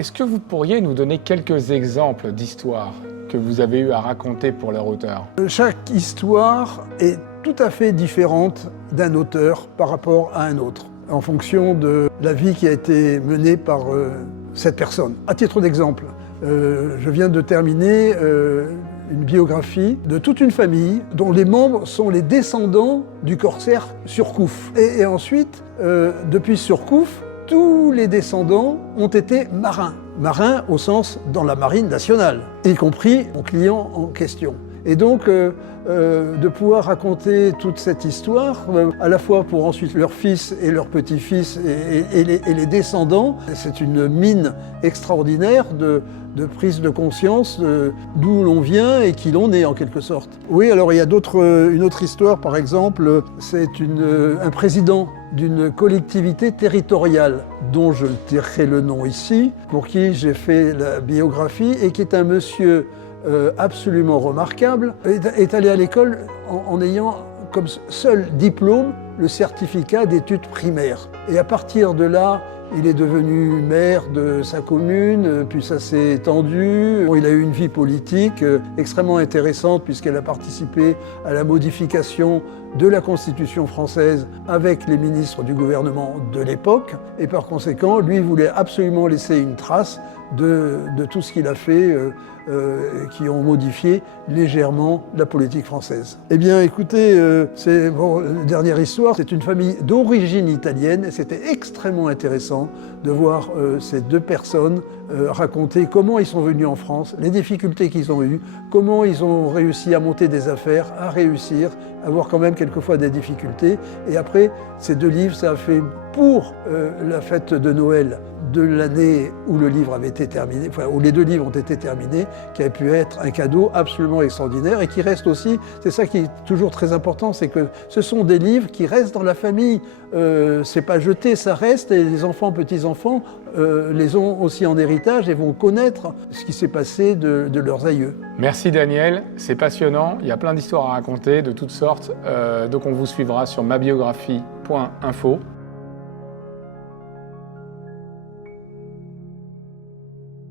Est-ce que vous pourriez nous donner quelques exemples d'histoires que vous avez eu à raconter pour leur auteur? Chaque histoire est tout à fait différente d'un auteur par rapport à un autre, en fonction de la vie qui a été menée par cette personne. À titre d'exemple, je viens de terminer une biographie de toute une famille dont les membres sont les descendants du corsaire Surcouf. Et ensuite, depuis Surcouf, tous les descendants ont été marins. Marins au sens dans la marine nationale, y compris mon client en question. Et donc, de pouvoir raconter toute cette histoire, à la fois pour ensuite leurs fils et leurs petits-fils et les descendants, c'est une mine extraordinaire de prise de conscience d'où l'on vient et qui l'on est en quelque sorte. Oui, alors il y a une autre histoire, par exemple, c'est un président d'une collectivité territoriale dont je tairai le nom ici, pour qui j'ai fait la biographie et qui est un monsieur absolument remarquable, est allé à l'école en ayant comme seul diplôme le certificat d'études primaires. Et à partir de là, il est devenu maire de sa commune, puis ça s'est étendu. Il a eu une vie politique extrêmement intéressante puisqu'elle a participé à la modification de la Constitution française avec les ministres du gouvernement de l'époque. Et par conséquent, lui voulait absolument laisser une trace de tout ce qu'il a fait, qui ont modifié légèrement la politique française. Eh bien, écoutez, la dernière histoire, c'est une famille d'origine italienne, et c'était extrêmement intéressant de voir ces deux personnes raconter comment ils sont venus en France, les difficultés qu'ils ont eues, comment ils ont réussi à monter des affaires, à réussir, à avoir quand même quelquefois des difficultés. Et après, ces deux livres, ça a fait pour la fête de Noël de l'année où le livre avait été terminé, enfin où les deux livres ont été terminés, qui avait pu être un cadeau absolument extraordinaire et qui reste aussi, c'est ça qui est toujours très important, c'est que ce sont des livres qui restent dans la famille. C'est pas jeté, ça reste, et les enfants, petits-enfants les ont aussi en héritage et vont connaître ce qui s'est passé de leurs aïeux. Merci Daniel, c'est passionnant, il y a plein d'histoires à raconter de toutes sortes, donc on vous suivra sur mabiographie.info.